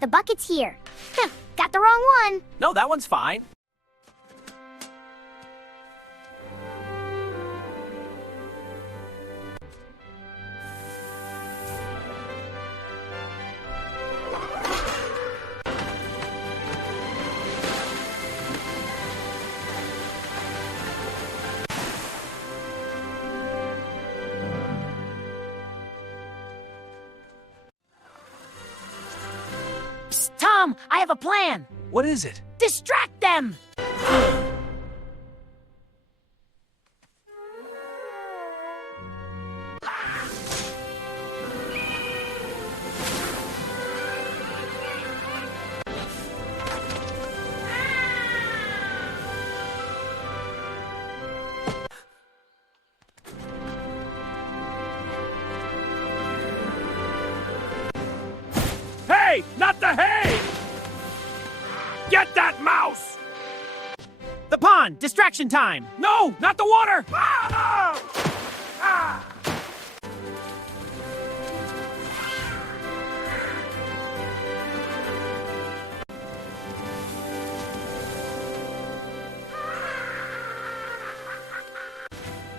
The bucket's here. Got the wrong one. No, that one's fine. Psst, Tom, I have a plan. What is it? Distract them! Hey, not the hay! Get that mouse! The pond! Distraction time! No, not the water! Ah! Ah!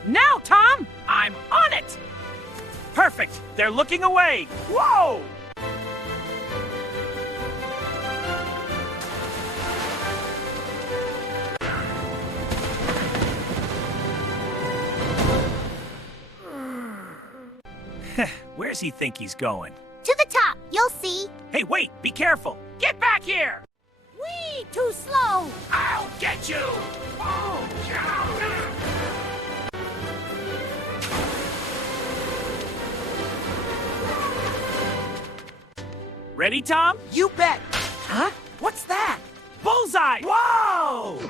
Now, Tom! I'm on it! Perfect! They're looking away! Whoa! Where's he think he's going? To the top, you'll see. Hey, wait! Be careful! Get back here! Whee! Too slow. I'll get you! Oh, Ready, Tom? You bet! Huh? What's that? Bullseye! Whoa!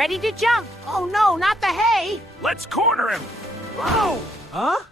Ready to jump! Oh no, not the hay! Let's corner him! Whoa! Huh?